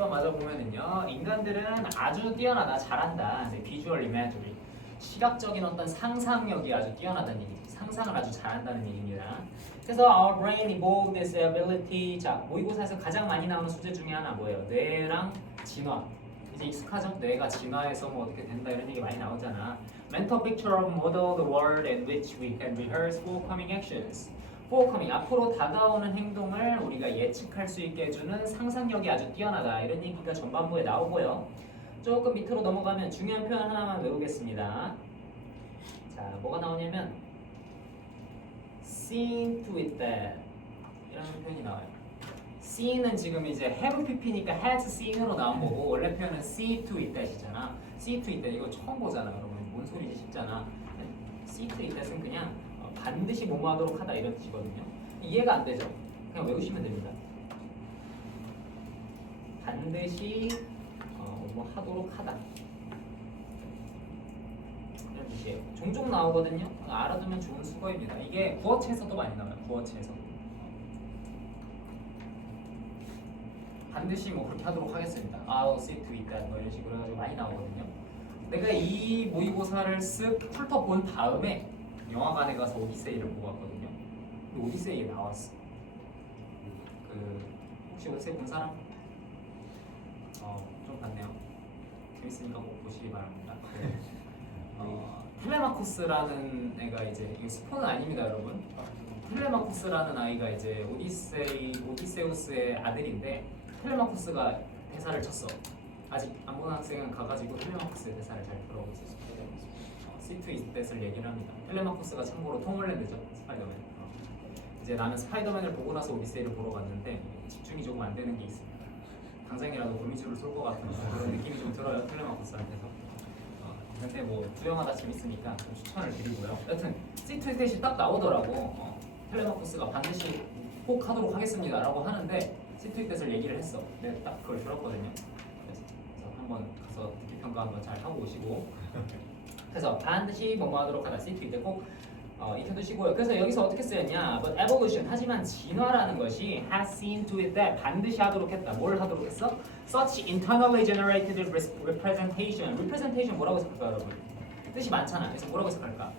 21번 맞아 보면은요, 인간들은 아주 뛰어나다, 잘한다. 네, 비주얼 이미지리, 시각적인 어떤 상상력이 아주 뛰어나다는 얘기죠. 상상을 아주 잘한다는 얘기입니다. 그래서 our brain evolved this ability. 자, 모의고사에서 가장 많이 나오는 소재 중에 하나 뭐예요? 뇌랑 진화. 이제 익숙하죠? 뇌가 진화해서 뭐 어떻게 된다 이런 얘기 많이 나오잖아. Mental picture of model the world in which we can rehearse forthcoming actions. forthcoming, 앞으로 다가오는 행동을 우리가 예측할 수 있게 해주는 상상력이 아주 뛰어나다 이런 얘기가 전반부에 나오고요. 조금 밑으로 넘어가면 중요한 표현 하나만 외우겠습니다. 자, 뭐가 나오냐면 seen to it that 이라는 표현이 나와요. see는 지금 이제 have pp니까 has seen으로 나온 거고, 원래 표현은 see to it that이잖아. see to it that 이거 처음 보잖아 여러분. 뭔 소리지 싶잖아. see to it that은 그냥 반드시 뭐뭐하도록 하다 이런 뜻이거든요. 이해가 안 되죠? 그냥 외우시면 됩니다. 반드시 뭐 하도록 하다 이런 뜻이에요. 종종 나오거든요. 알아두면 좋은 수거입니다. 이게 구어체에서도 많이 나와요. 구어체에서 반드시 뭐 그렇게 하도록 하겠습니다. I'll see to it that 뭐 이런 식으로 해가지고 많이 나오거든요. 내가 이 모의고사를 쓱 훑어본 다음에 영화관에 가서 오디세이를 보고 왔거든요. 근데 오디세이에 나왔어. 혹시 오디세이 본 사람? 좀 봤네요. 재밌으니까 꼭 보시기 바랍니다. 텔레마코스라는 애가 이제, 이거 스포는 아닙니다 여러분. 텔레마코스라는 아이가 이제 오디세우스의 아들인데, 텔레마코스가 대사를 쳤어. 아직 안 본 학생은 가가지고 텔레마코스의 대사를 잘 들어보고 있어요. 시트 이스탯을 얘기를 합니다. 텔레마코스가 참고로 톰 홀랜드죠, 스파이더맨. 이제 나는 스파이더맨을 보고 나서 오디세이를 보러 갔는데 집중이 조금 안 되는 게 있습니다. 당장이라도 거미줄을 쏠 것 같은 그런 느낌이 좀 들어요, 텔레마코스한테서. 근데 뭐 두 영화 다 재밌으니까 좀 추천을 드리고요. 여튼 시트 이스탯이 딱 나오더라고. 텔레마코스가 반드시 꼭 하도록 하겠습니다라고 하는데 시트 이스탯을 얘기를 했어. 내가 딱 그걸 들었거든요. 그래서 한번 가서 듣기 평가 한번 잘 하고 오시고. 그래서 반드시 뭐뭐 하도록 하다. 시트 이때 꼭 익혀두시고요. 그래서 여기서 어떻게 쓰였냐? But evolution, 하지만 진화라는 것이 has seen to it that, 반드시 하도록 했다. 뭘 하도록 했어? Such internally generated representation. representation 뭐라고 해석할까 여러분? 뜻이 많잖아. 그래서 뭐라고 해석할까?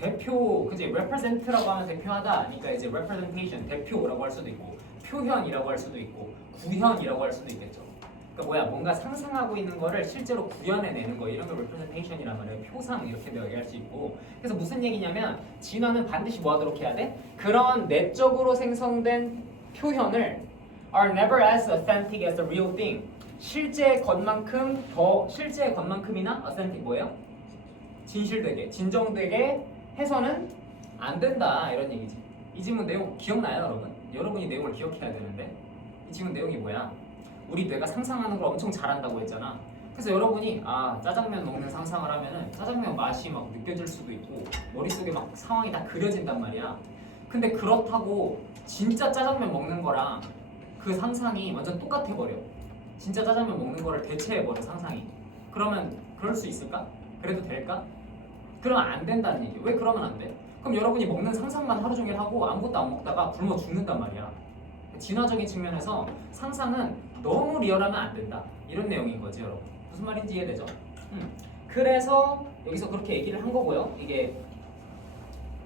대표, 그지? represent라고 하면 대표하다. 그러니까 이제 representation, 대표라고 할 수도 있고, 표현이라고 할 수도 있고, 구현이라고 할 수도 있겠죠. 그러니까 뭐야, 뭔가 상상하고 있는 거를 실제로 구현해내는 거, 이런 걸 representation이란 말이에요. 표상 이렇게도 얘기할 수 있고. 그래서 무슨 얘기냐면 진화는 반드시 뭐 하도록 해야 돼? 그런 내적으로 생성된 표현을 are never as authentic as the real thing. 실제의 것만큼이나 authentic 뭐예요? 진실되게, 진정되게 해서는 안 된다 이런 얘기지. 이 지문 내용 기억나요 여러분? 여러분이 내용을 기억해야 되는데 이 지문 내용이 뭐야? 우리 뇌가 상상하는 걸 엄청 잘한다고 했잖아. 그래서 여러분이 짜장면 먹는 상상을 하면은 짜장면 맛이 막 느껴질 수도 있고 머릿속에 막 상황이 다 그려진단 말이야. 근데 그렇다고 진짜 짜장면 먹는 거랑 그 상상이 완전 똑같아 버려. 진짜 짜장면 먹는 거를 대체해 버려 상상이. 그러면 그럴 수 있을까? 그래도 될까? 그러면 안 된다는 얘기야. 왜 그러면 안 돼? 그럼 여러분이 먹는 상상만 하루 종일 하고 아무것도 안 먹다가 굶어 죽는단 말이야. 진화적인 측면에서 상상은 너무 리얼하면 안 된다. 이런 내용인 거지 여러분. 무슨 말인지 이해되죠? 그래서 여기서 그렇게 얘기를 한 거고요. 이게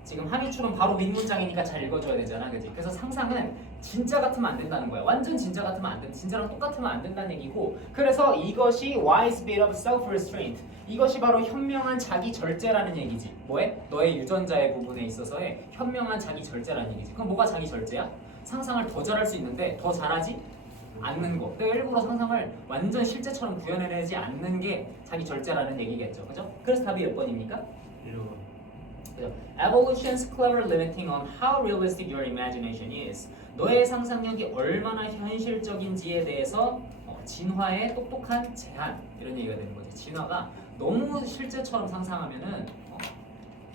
지금 함의출은 바로 윗문장이니까 잘 읽어줘야 되잖아, 그지? 그래서 상상은 진짜 같으면 안 된다는 거야. 완전 진짜 같으면 안 된다. 진짜랑 똑같으면 안 된다는 얘기고. 그래서 이것이 wise bit of self-restraint. 이것이 바로 현명한 자기 절제라는 얘기지. 뭐에? 너의 유전자의 부분에 있어서의 현명한 자기 절제라는 얘기지. 그럼 뭐가 자기 절제야? 상상을 더 잘할 수 있는데 더 잘하지 않는 거. 내가 일부러 상상을 완전 실제처럼 구현해내지 않는 게 자기 절제라는 얘기겠죠, 그죠? 그래서 답이 몇 번입니까? 1번. Evolution's clever limiting on how realistic your imagination is. 너의 상상력이 얼마나 현실적인지에 대해서 진화의 똑똑한 제한 이런 얘기가 되는 거지. 진화가 너무 실제처럼 상상하면은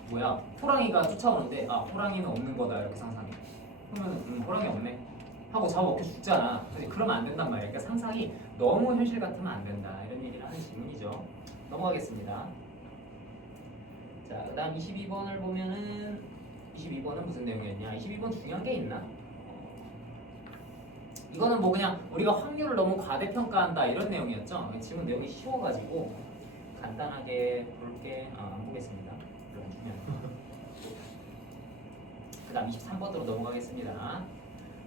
뭐야, 호랑이가 쫓아오는데 호랑이는 없는 거다 이렇게 상상해. 그러면 호랑이 없네 하고 잡아먹혀 죽잖아. 그러면 안 된단 말이야. 그러니까 상상이 너무 현실 같으면 안 된다 이런 얘기를 하는 질문이죠. 넘어가겠습니다. 자, 그 다음 22번을 보면은 22번은 무슨 내용이었냐? 22번 중요한 게 있나? 이거는 뭐 그냥 우리가 확률을 너무 과대평가한다 이런 내용이었죠. 지금 내용이 쉬워가지고 간단하게 볼게. 안 보겠습니다. 그 다음 23번으로 넘어가겠습니다.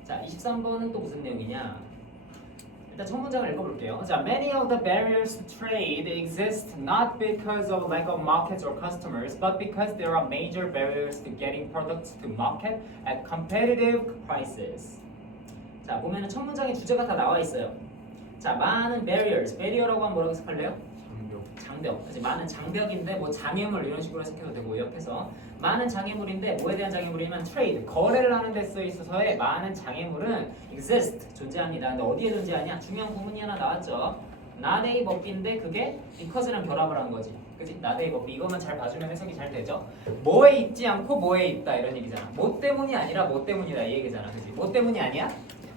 자, 23번은 또 무슨 내용이냐? 일단 첫 문장을 읽어볼게요. 자, many of the barriers to trade exist not because of lack of markets or customers, but because there are major barriers to getting products to market at competitive prices. 자, 보면은 첫 문장의 주제가 다 나와 있어요. 자, 많은 barrier라고 하면 뭐라고 해석할래요? 장벽. 그치? 많은 장벽인데 뭐 장애물 이런 식으로 해석해도 되고 옆에서 많은 장애물인데 뭐에 대한 장애물이냐면 trade, 거래를 하는 데 있어서의 많은 장애물은 exist, 존재합니다. 근데 어디에 존재하냐? 중요한 구문이 하나 나왔죠. not a 법인데 그게 because랑 결합을 한 거지. 그치? not a 법. 이것만 잘 봐주면 해석이 잘 되죠. 뭐에 있지 않고 뭐에 있다 이런 얘기잖아. 뭐 때문이 아니라 뭐 때문이다 이 얘기잖아. 그치? 뭐 때문이 아니야?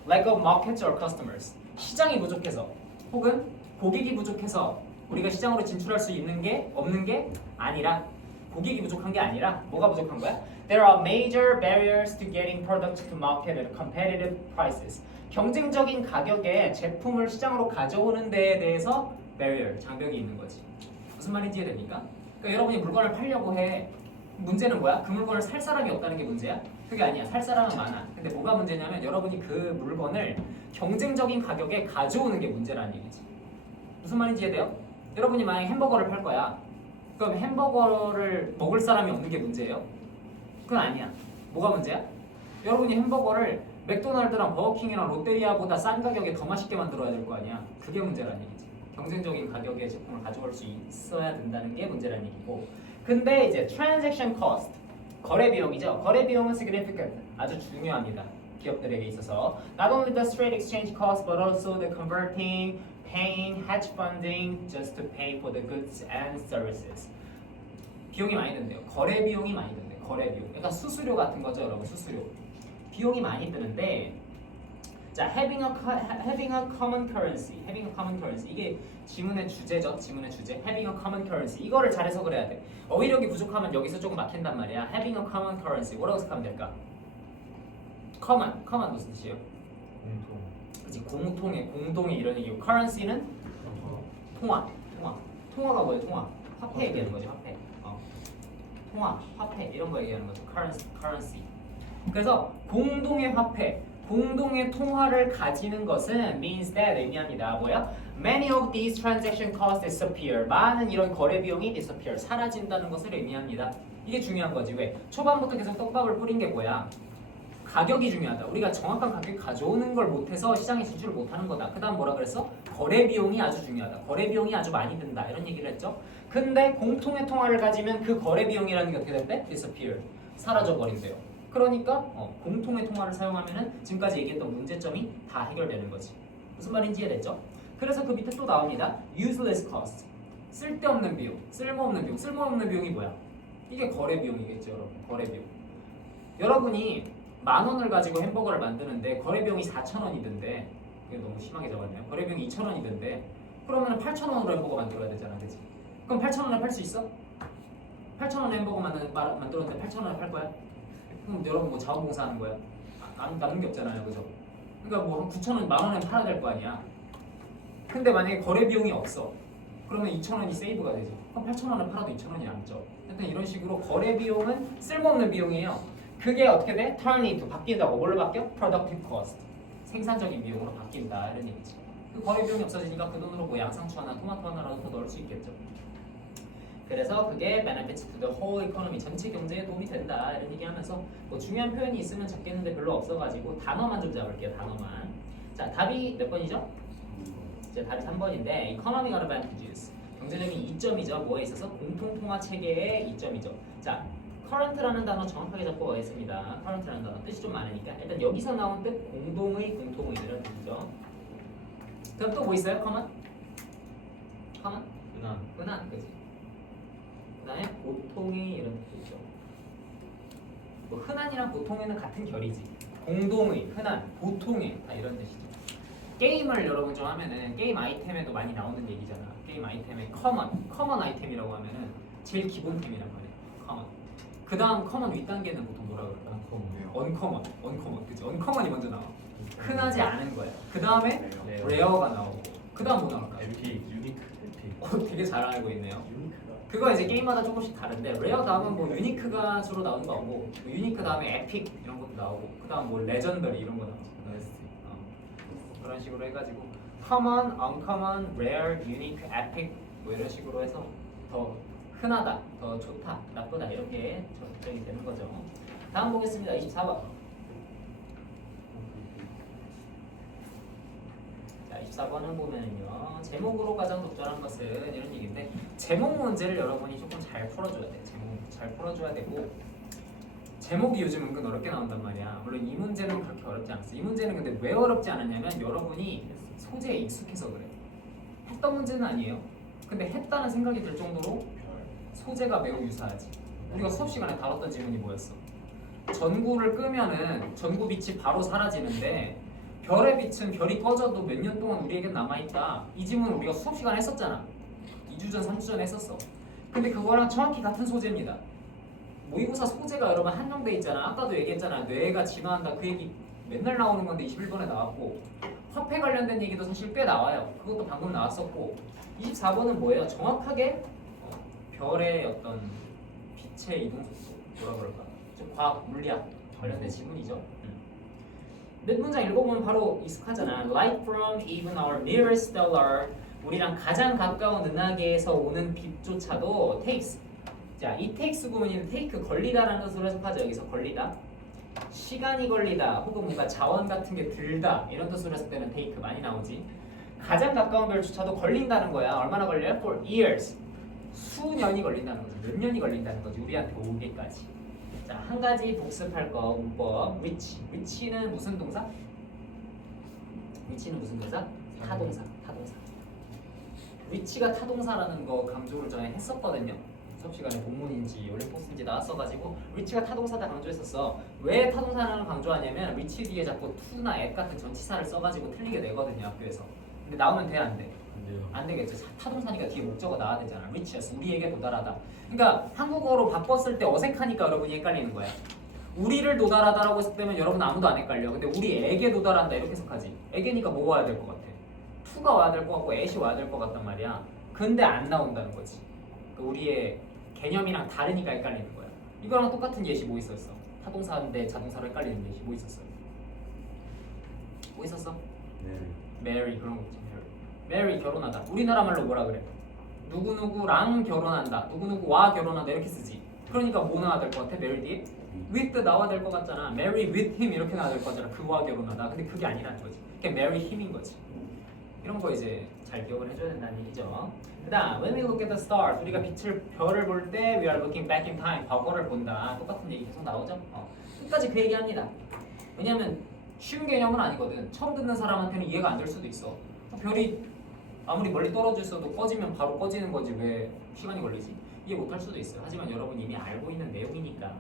lack of markets or customers. 시장이 부족해서 혹은 고객이 부족해서 우리가 시장으로 진출할 수 있는 게 없는 게 아니라 고객이 부족한 게 아니라 뭐가 부족한 거야? There are major barriers to getting products to market at competitive prices. 경쟁적인 가격에 제품을 시장으로 가져오는 데에 대해서 barrier, 장벽이 있는 거지. 무슨 말인지 이해됩니까? 그러니까 여러분이 물건을 팔려고 해. 문제는 뭐야? 그 물건을 살 사람이 없다는 게 문제야? 그게 아니야. 살 사람은 많아. 근데 뭐가 문제냐면 여러분이 그 물건을 경쟁적인 가격에 가져오는 게 문제라는 얘기지. 무슨 말인지 이해돼요? 여러분이 만약에 햄버거를 팔 거야. 그럼 햄버거를 먹을 사람이 없는 게 문제예요? 그건 아니야. 뭐가 문제야? 여러분이 햄버거를 맥도날드랑 버거킹이랑 롯데리아보다 싼 가격에 더 맛있게 만들어야 될 거 아니야. 그게 문제라는 얘기지. 경쟁적인 가격의 제품을 가져올 수 있어야 된다는 게 문제라는 얘기고. 근데 이제 transaction cost, 거래 비용이죠. 거래 비용은 significant, 아주 중요합니다. 기업들에게 있어서. Not only the straight exchange cost, but also the converting, paying, hedge funding, just to pay for the goods and services. 비용이 많이 든대요. 거래 비용이 많이 든대. 거래 비용. 그러니까 수수료 같은 거죠, 여러분. 수수료. 비용이 많이 드는데, 자, having a common currency. 이게 지문의 주제죠. 지문의 주제. having a common currency. 이거를 잘 해석을 해야 돼. 어휘력이 부족하면 여기서 조금 막힌단 말이야. having a common currency. 뭐라고 해석하면 될까? common 무슨 뜻이에요? 그치, 공동의 이런 얘기고. currency는 통화가 뭐예요? 화폐 얘기하는 거죠. 화폐. 화폐 이런 거 얘기하는 거죠. currency. 그래서 공동의 화폐, 공동의 통화를 가지는 것은 means that 의미합니다. 뭐야? Many of these transaction costs disappear. 많은 이런 거래 비용이 disappear, 사라진다는 것을 의미합니다. 이게 중요한 거지. 왜? 초반부터 계속 떡밥을 뿌린 게 뭐야? 가격이 중요하다. 우리가 정확한 가격을 가져오는 걸 못해서 시장에 진출을 못하는 거다. 그 다음 뭐라 그랬어? 거래 비용이 아주 중요하다. 거래 비용이 아주 많이 든다. 이런 얘기를 했죠. 근데 공통의 통화를 가지면 그 거래 비용이라는 게 어떻게 됐대? disappear, 사라져 버린대요. 그러니까 공통의 통화를 사용하면은 지금까지 얘기했던 문제점이 다 해결되는 거지. 무슨 말인지 이해됐죠? 그래서 그 밑에 또 나옵니다. useless cost, 쓸데없는 비용, 쓸모없는 비용. 쓸모없는 비용이 뭐야? 이게 거래 비용이겠죠, 여러분. 거래 비용. 여러분이 10,000원을 가지고 햄버거를 만드는데 거래 비용이 4,000원이던데, 이게 너무 심하게 잡았네요. 거래 비용이 2,000원이던데, 그러면 8,000원으로 햄버거 만들어야 되잖아, 그렇지? 그럼 8,000원에 팔 수 있어? 8,000원 햄버거 만들었는데 8,000원에 팔 거야? 그럼 여러분 뭐 자원봉사 하는 거야? 남는 게 없잖아요, 그죠? 그러니까 뭐 한 9,000원, 10,000원에 팔아야 될 거 아니야. 근데 만약에 거래 비용이 없어. 그러면 2,000원이 세이브가 되죠. 그럼 8,000원에 팔아도 2,000원이 남죠. 하여튼 이런 식으로 거래 비용은 쓸모없는 비용이에요. 그게 어떻게 돼? turn into, 바뀐다고. 뭘로 바뀌어? productive cost, 생산적인 비용으로 바뀐다 이런 얘기지. 그 거래 비용이 없어지니까 그 돈으로 뭐 양상추 하나, 토마토 하나라도 더 넣을 수 있겠죠. 그래서 그게 benefits to the whole economy, 전체 경제에 도움이 된다 이런 얘기하면서 뭐 중요한 표현이 있으면 적겠는데 별로 없어가지고 단어만 좀 잡을게요. 단어만. 자, 답이 몇 번이죠? 이제 답이 3번인데 economic advantages, 경제적인 이점이죠. 뭐에 있어서? 공통통화 체계의 이점이죠. 자, current라는 단어 정확하게 잡고 가겠습니다. current라는 단어 뜻이 좀 많으니까 일단 여기서 나온 뜻 공통의 이런 뜻이죠. 그럼 또 뭐 있어요? common? 흔한, 그지? 그다음에 보통의 이런 뜻이죠. 뭐 흔한이랑 보통에는 같은 결이지. 공동의, 흔한, 보통의 다 이런 뜻이죠. 게임을 여러분 좀 하면은 게임 아이템에도 많이 나오는 얘기잖아. 게임 아이템에 커먼 아이템이라고 하면은 제일 기본템이란 말이야. 커먼. 그 다음 커먼 윗단계는 보통 뭐라 그럴까? 언커먼, 그치? 언커먼이 먼저 나와. 흔하지 않은 거예요. 그 다음에 레어가 나오고 그 다음 뭐 나올까? 에픽, 유니크, 에픽. 되게 잘 알고 있네요. 유니크가. 그거 이제 게임마다 조금씩 다른데 레어 다음은 뭐 유니크가 주로 나오는 거고 뭐 유니크 다음에 에픽 이런 것도 나오고 그 다음 뭐 레전더리 이런 거 나오고 나이스. 그런 식으로 해가지고 common, uncommon, rare, unique, epic 뭐 이런 식으로 해서 더 흔하다, 더 좋다, 나쁘다 이렇게 적용이 되는 거죠. 다음 보겠습니다. 24번. 자, 24번은 보면은요. 제목으로 가장 적절한 것은 이런 얘기인데 제목 문제를 여러분이 조금 잘 풀어줘야 돼. 제목 잘 풀어줘야 되고 제목이 요즘 은근 어렵게 나온단 말이야. 물론 이 문제는 그렇게 어렵지 않았어. 이 문제는 근데 왜 어렵지 않았냐면 여러분이 소재에 익숙해서 그래. 했던 문제는 아니에요. 근데 했다는 생각이 들 정도로 소재가 매우 유사하지. 우리가 수업 시간에 다뤘던 질문이 뭐였어? 전구를 끄면은 전구 빛이 바로 사라지는데 별의 빛은 별이 꺼져도 몇 년 동안 우리에겐 남아있다. 이 질문 우리가 수업 시간에 했었잖아. 2주 전, 3주 전에 했었어. 근데 그거랑 정확히 같은 소재입니다. 모의고사 소재가 여러분 한정돼 있잖아. 아까도 얘기했잖아. 뇌가 진화한다. 그 얘기 맨날 나오는 건데 21번에 나왔고 화폐 관련된 얘기도 사실 꽤 나와요. 그것도 방금 나왔었고 24번은 뭐예요? 정확하게 별의 어떤 빛의 이동 속도 뭐라 그럴까? 좀 과학, 물리학 관련된 지문이죠. 몇 문장 읽어보면 바로 익숙하잖아. Light from even our nearest star. 우리랑 가장 가까운 은하계에서 오는 빛조차도 takes. 자, 이 takes 구문이 take 걸리다라는 뜻으로 해석하죠. 여기서 걸리다. 시간이 걸리다 혹은 뭔가 자원 같은 게 들다 이런 뜻으로 했을 때는 take 많이 나오지. 가장 가까운 별조차도 걸린다는 거야. 얼마나 걸려요? For years. 수년이 걸린다는 거지. 몇 년이 걸린다는 거지. 우리한테 오기까지. 자, 한 가지 복습할 거 문법. which. which는 무슨 동사? which는 무슨 동사? 타동사. 타동사. which가 타동사라는 거 강조를 전에 했었거든요. 수업 시간에 본문인지 올림포스인지 나왔어가지고 which가 타동사다 강조했었어. 왜 타동사를 강조하냐면 which 뒤에 자꾸 to나 at 같은 전치사를 써가지고 틀리게 내거든요 학교에서. 근데 나오면 돼 안 돼? 안 되겠죠. 타동사니까 뒤에 목적어 나와야 되잖아. reaches 우리에게 도달하다. 그러니까 한국어로 바꿨을 때 어색하니까 여러분이 헷갈리는 거야. 우리를 도달하다라고 했을 때면 여러분 아무도 안 헷갈려. 근데 우리에게 도달한다 이렇게 해석하지. 에게니까 뭐가 와야 될 것 같아? to가 와야 될 것 같고 at이 와야 될 것 같단 말이야. 근데 안 나온다는 거지. 그러니까 우리의 개념이랑 다르니까 헷갈리는 거야. 이거랑 똑같은 예시 뭐 있었어? 타동사인데 자동사로 헷갈리는 예시 뭐 있었어? 뭐 있었어? Marry 그런 거 있지. Marry 결혼하다. 우리나라 말로 뭐라 그래? 누구누구랑 결혼한다. 누구누구와 결혼한다 이렇게 쓰지. 그러니까 뭐 나와야 될 것 같아? marry 뒤에? with 나와야 될 것 같잖아. marry with him 이렇게 나와야 될 거잖아. 그와 결혼하다. 근데 그게 아니라는 거지. 그냥 marry him인 거지. 이런 거 이제 잘 기억을 해줘야 된다는 얘기죠. 그다음 when we look at the stars 우리가 별을 볼 때 we are looking back in time 과거를 본다. 똑같은 얘기 계속 나오죠. 끝까지 그 얘기합니다. 왜냐면 쉬운 개념은 아니거든. 처음 듣는 사람한테는 이해가 안 될 수도 있어. 별이 아무리 멀리 떨어져 있어도 꺼지면 바로 꺼지는 거지 왜 시간이 걸리지? 이해 못할 수도 있어요. 하지만 여러분이 이미 알고 있는 내용이니까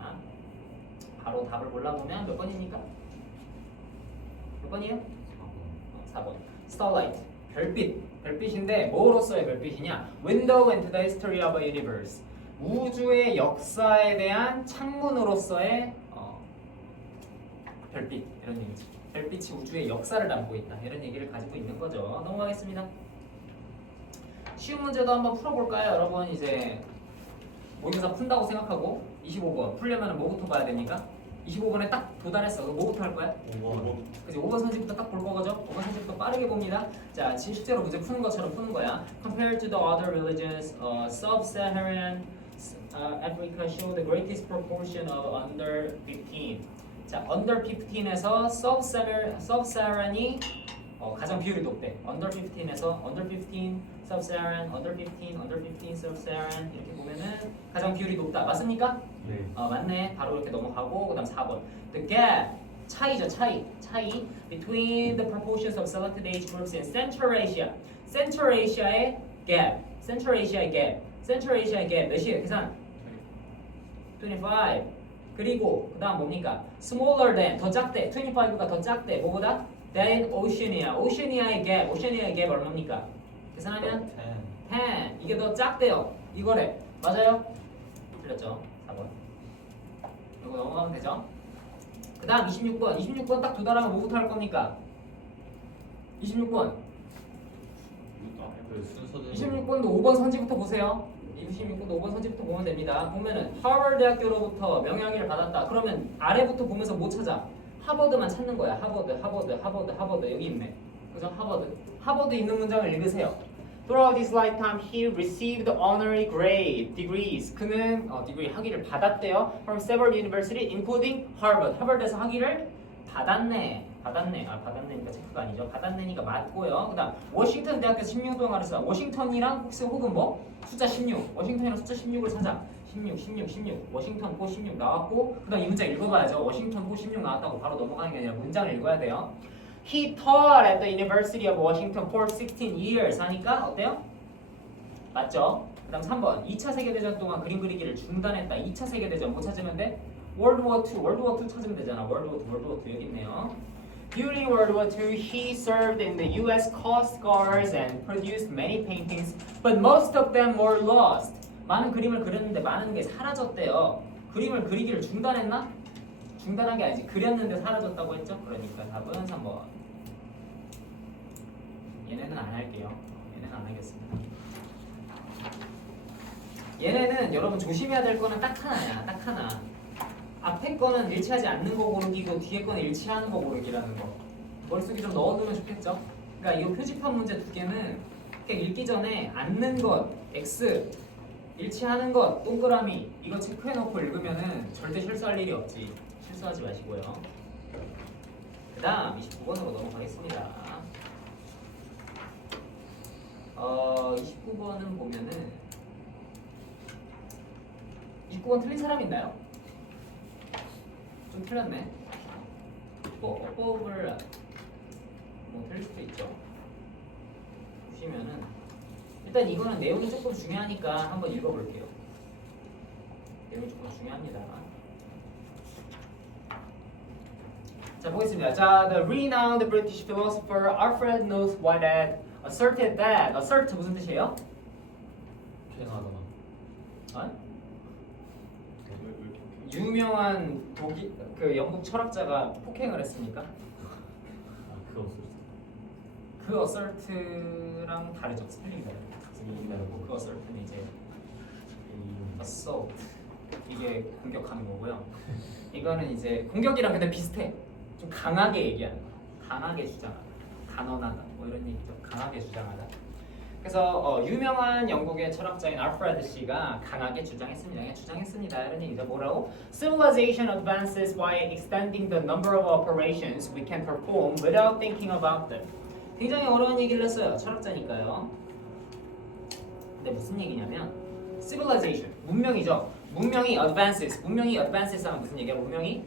바로 답을 골라보면 몇 번입니까? 몇 번이에요? 4번. Starlight. 별빛. 별빛인데 뭐로서의 별빛이냐? Window into the history of a universe. 우주의 역사에 대한 창문으로서의 별빛 이런 얘기죠. 별빛이 우주의 역사를 담고 있다. 이런 얘기를 가지고 있는 거죠. 넘어가겠습니다. 쉬운 문제도 한번 풀어볼까요? 여러분 이제 모의고사 푼다고 생각하고 25번 풀려면 뭐부터 봐야 됩니까? 25번에 딱 도달했어. 그럼 뭐부터 할 거야? 5번. 그치? 5번 선지부터 딱 볼 거죠? 5번 선지부터 빠르게 봅니다. 자, 실제로 문제 푸는 것처럼 푸는 거야. Compared to the other religions, sub-Saharan Africa show the greatest proportion of under 15. 자, under 15에서 sub-Saharan이 가장 비율이 높대. under 15에서 under 15, sub-Saharan, under 15, under 15, sub-Saharan 이렇게 보면은 가장 비율이 높다. 맞습니까? 네. 맞네. 바로 이렇게 넘어가고 그다음 4번. The gap 차이죠. 차이 between the proportions of selected age groups in Central Asia. Central Asia의 gap. Central Asia의 gap. Central Asia의 gap 몇이에요? 계산. 25. 그리고 그다음 뭡니까? Smaller than 더 작대. 25가 더 작대. 뭐보다? Than Oceania. Oceania의 gap. Oceania의 gap 얼마입니까? 계산하면 10. 이게 더 작대요. 이거래. 맞아요? 틀렸죠? 4번. 이거 넘어가면 되죠? 그 다음 26번. 26번 딱 두 달하면 뭐부터 할 겁니까? 26번. 그 순서대로 26번도 5번 선지부터 보세요. 26번도 5번 선지부터 보면 됩니다. 보면은 하버드 대학교로부터 명예학위를 받았다. 그러면 아래부터 보면서 뭐 찾아? 하버드만 찾는 거야. 하버드 여기 있네. 그죠? 하버드 있는 문장을 읽으세요. Throughout his lifetime, he received honorary degrees. 그는 degree 학위를 받았대요. From several universities, including Harvard. 하버드에서 학위를 받았네니까 체크가 아니죠. 받았네니까 맞고요. 그다음 워싱턴 대학교 16년 동안 가르쳐. 워싱턴이랑 혹은 뭐 숫자 16. 워싱턴이랑 숫자 16을 찾아. 16. 워싱턴 포 16 나왔고 그다음 이 문장 읽어봐야죠. 워싱턴 포 16 나왔다고 바로 넘어가는 게 아니라 문장을 읽어야 돼요. He taught at the University of Washington for 16 years 하니까 어때요? 맞죠? 그다음 3번 2차 세계대전 동안 그림 그리기를 중단했다. 2차 세계대전 뭐 찾으면 돼? World War II 찾으면 되잖아. World War II 여기 있네요. During World War II, he served in the U.S. Coast Guards and produced many paintings, but most of them were lost. 많은 그림을 그렸는데 많은 게 사라졌대요. 그림을 그리기를 중단했나? 중단한 게 아니지. 그렸는데 사라졌다고 했죠? 그러니까 답은 3번. 얘네는 안 할게요. 얘네는 안 하겠습니다. 얘네는 여러분 조심해야 될 거는 딱 하나야. 딱 하나. 앞에 거는 일치하지 않는 거 고르기고 뒤에 거는 일치하는 거 고르기라는 거. 머릿속에 좀 넣어두면 좋겠죠? 그러니까 이 표지판 문제 두 개는 그냥 읽기 전에 않는 것, X, 일치하는 것, 동그라미 이거 체크해놓고 읽으면은 절대 실수할 일이 없지. 실수하지 마시고요. 그 다음 29번으로 넘어가겠습니다. 29번은 보면은 29번 틀린 사람 있나요? 좀 틀렸네. 어법을 뭐 틀릴 수도 있죠. 보시면은 일단 이거는 내용이 조금 중요하니까 한번 읽어볼게요. 내용이 조금 중요합니다. 자 보겠습니다. 자, the renowned British philosopher Alfred North Whitehead asserted that assert 무슨 뜻이에요? 주행하거나 유명한 그 영국 철학자가 폭행을 했으니까 그거 없을 그 assert랑 다르죠. 스펠링이 다르고 그 assert는 이제 assault 이게 공격하는 거고요. 이거는 이제 공격이랑 근데 비슷해. 좀 강하게 얘기하는 거. 강하게 주장하다. 단언하다. 뭐 이런 얘기죠. 강하게 주장하다. 그래서 유명한 영국의 철학자인 알프레드 씨가 강하게 주장했습니다. 이런 얘기죠. 뭐라고? Civilization advances by extending the number of operations we can perform without thinking about them. 굉장히 어려운 얘기를 했어요. 철학자니까요. 근데 무슨 얘기냐면 civilization, 문명이죠. 문명이 advances 하면 무슨 얘기야? 문명이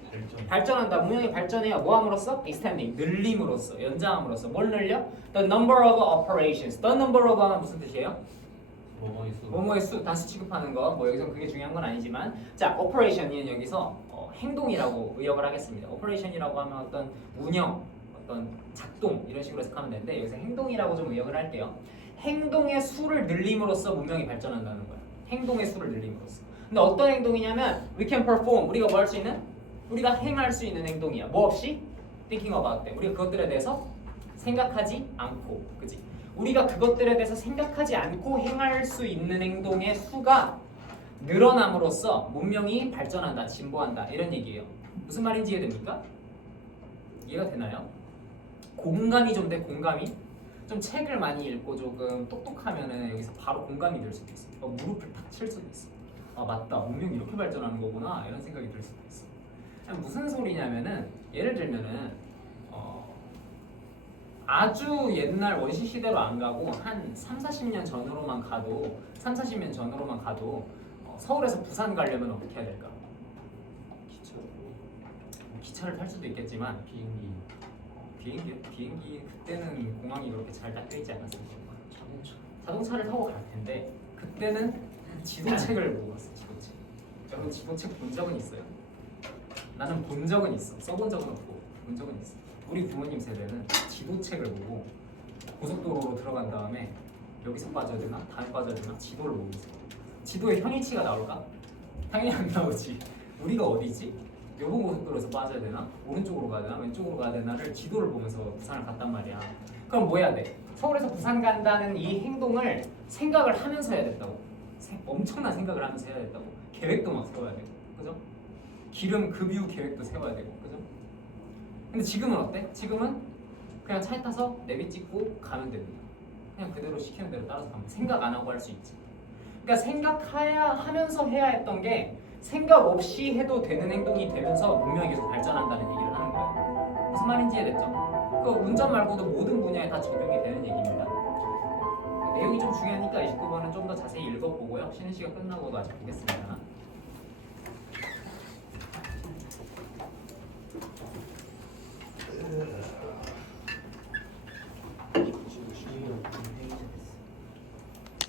발전한다. 문명이 발전해요. 뭐 함으로써? extending, 늘림으로써, 연장함으로써. 뭘 늘려? the number of operations. the number of 하면 무슨 뜻이에요? 뭐뭐의 수, 단수 취급하는 거. 뭐 여기서 그게 중요한 건 아니지만 자, operation은 여기서 행동이라고 의역을 하겠습니다. operation이라고 하면 어떤 운영, 어떤 작동 이런 식으로 해석하면 되는데 여기서 행동이라고 좀 의역을 할게요. 행동의 수를 늘림으로써 문명이 발전한다는 거야. 행동의 수를 늘림으로써. 근데 어떤 행동이냐면 we can perform, 우리가 뭐 할 수 있는? 우리가 행할 수 있는 행동이야. 뭐 없이? thinking about them. 우리가 그것들에 대해서 생각하지 않고, 그치? 우리가 그것들에 대해서 생각하지 않고 행할 수 있는 행동의 수가 늘어남으로써 문명이 발전한다, 진보한다 이런 얘기예요. 무슨 말인지 이해됩니까? 이해가 되나요? 공감이 좀 돼. 공감이 좀 책을 많이 읽고 조금 똑똑하면은 여기서 바로 공감이 될 수도 있어. 무릎을 탁 칠 수도 있어. 아 맞다, 문명이 이렇게 발전하는 거구나 이런 생각이 들 수도 있어. 무슨 소리냐면은 예를 들면은 아주 옛날 원시 시대로 안 가고 한 3-40년 전으로만 가도 서울에서 부산 가려면 어떻게 해야 될까? 기차를 탈 수도 있겠지만 비행기 그때는 공항이 그렇게 잘 닦여 있지 않았습니까? 자동차를 타고 갈 텐데 그때는 지도책을 보고 갔어. 지도책. 여러분 지도책 본 적은 있어요? 나는 본 적은 있어. 써본 적은 없고 본 적은 있어. 우리 부모님 세대는 지도책을 보고 고속도로로 들어간 다음에 여기서 빠져야 되나? 다음에 빠져야 되나? 지도를 보고 있어. 지도에 현위치가 나올까? 당연히 안 나오지. 우리가 어디지? 요번 고속도로에서 빠져야 되나? 오른쪽으로 가야 되나? 왼쪽으로 가야 되나를 지도를 보면서 부산을 갔단 말이야. 그럼 뭐 해야 돼? 서울에서 부산 간다는 이 행동을 생각을 하면서 해야 됐다고. 엄청난 생각을 하면서 해야 됐다고. 계획도 막 세워야 되고, 그죠? 기름 급유 계획도 세워야 되고, 그죠? 근데 지금은 어때? 지금은 그냥 차에 타서 내비 찍고 가면 됩니다. 그냥 그대로 시키는 대로 따라서 가면 생각 안 하고 할 수 있지. 그러니까 생각해야 하면서 해야 했던 게 생각 없이 해도 되는 행동이 되면서 문명이 계속 발전한다는 얘기를 하는 거예요. 무슨 말인지 이해됐죠? 그 운전 말고도 모든 분야에 다 적용이 되는 얘기입니다. 내용이 좀 중요하니까 29번은 좀 더 자세히 읽어보고요. 쉬는 시간 끝나고도 아직 보겠습니다.